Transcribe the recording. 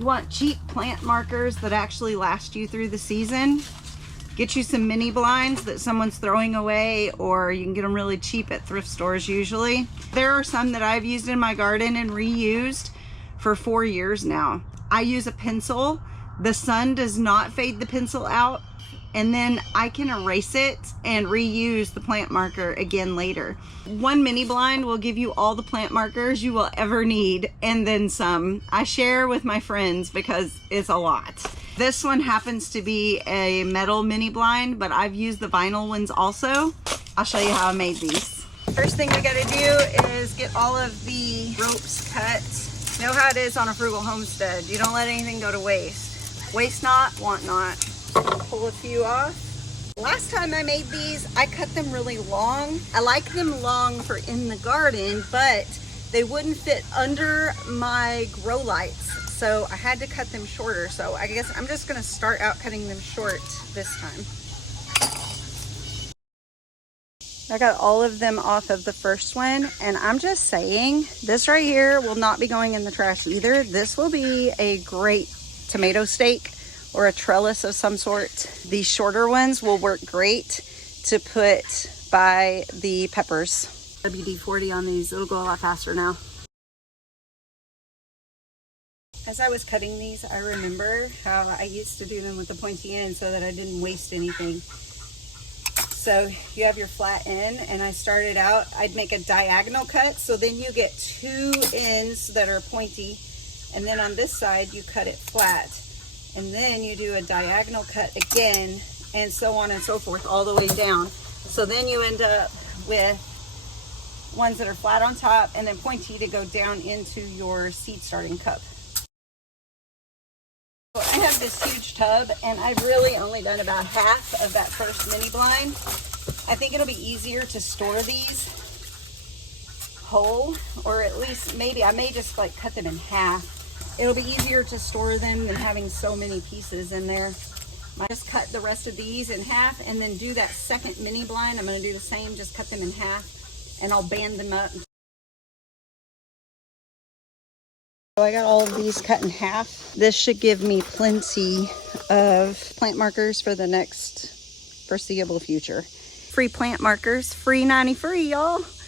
You want cheap plant markers that actually last you through the season. Get you some mini blinds that someone's throwing away, or you can get them really cheap at thrift stores usually. There are some that I've used in my garden and reused for 4 years now. I use a pencil. The sun does not fade the pencil out, and then I can erase it and reuse the plant marker again later. One mini blind will give you all the plant markers you will ever need, and then some. I share with my friends because it's a lot. This one happens to be a metal mini blind, but I've used the vinyl ones also. I'll show you how I made these. First thing we gotta do is get all of the ropes cut. You know how it is on a frugal homestead. You don't let anything go to waste. Waste not, want not. Pull a few off. Last time I made these, I cut them really long. I like them long for in the garden, but they wouldn't fit under my grow lights. So I had to cut them shorter. So I guess I'm just gonna start out cutting them short this time. I got all of them off of the first one, and I'm just saying, this right here will not be going in the trash either. This will be a great tomato stake or a trellis of some sort. These shorter ones will work great to put by the peppers. WD-40 on these, it'll go a lot faster now. As I was cutting these, I remember how I used to do them with the pointy end so that I didn't waste anything. So you have your flat end, and I started out, I'd make a diagonal cut, so then you get 2 ends that are pointy, and then on this side you cut it flat, and then you do a diagonal cut again, and so on and so forth all the way down. So then you end up with ones that are flat on top and then pointy to go down into your seed starting cup. I have this huge tub, and I've really only done about half of that first mini blind. I think it'll be easier to store these whole, or at least maybe I may just like cut them in half. It'll be easier to store them than having so many pieces in there. I just cut the rest of these in half, and then do that second mini blind. I'm going to do the same, just cut them in half, and I'll band them up. So I got all of these cut in half. This should give me plenty of plant markers for the next foreseeable future. Free plant markers, free 90 free, y'all.